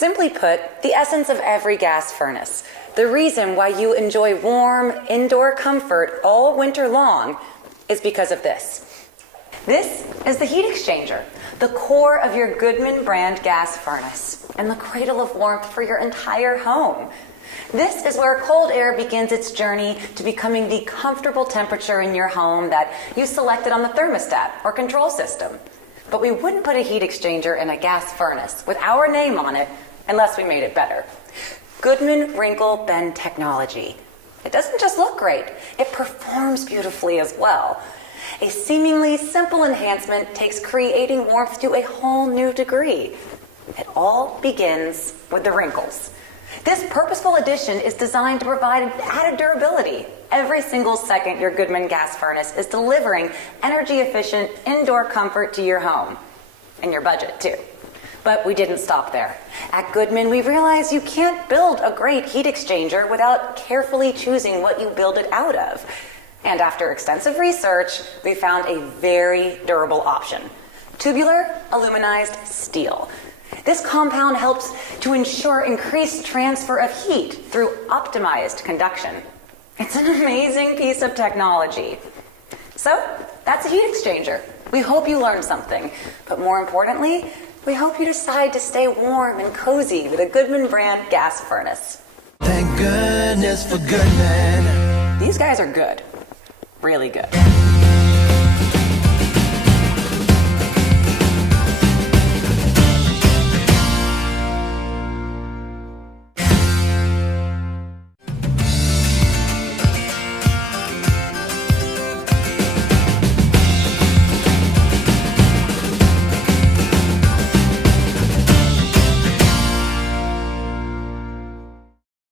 Simply put, the essence of every gas furnace. The reason why you enjoy warm, indoor comfort all winter long is because of this. This is the heat exchanger, the core of your Goodman brand gas furnace, and the cradle of warmth for your entire home. This is where cold air begins its journey to becoming the comfortable temperature in your home that you selected on the thermostat or control system. But we wouldn't put a heat exchanger in a gas furnace with our name on it unless we made it better. Goodman Wrinkle Bend technology. It doesn't just look great, it performs beautifully as well. A seemingly simple enhancement takes creating warmth to a whole new degree. It all begins with the wrinkles. This purposeful addition is designed to provide added durability. Every single second your Goodman gas furnace is delivering energy-efficient indoor comfort to your home. And your budget, too. But we didn't stop there. At Goodman, we realized you can't build a great heat exchanger without carefully choosing what you build it out of. And after extensive research, we found a very durable option: tubular aluminized steel. This compound helps to ensure increased transfer of heat through optimized conduction. It's an amazing piece of technology. So, that's a heat exchanger. We hope you learned something, but more importantly, we hope you decide to stay warm and cozy with a Goodman brand gas furnace. Thank goodness for Goodman. These guys are good. Really good.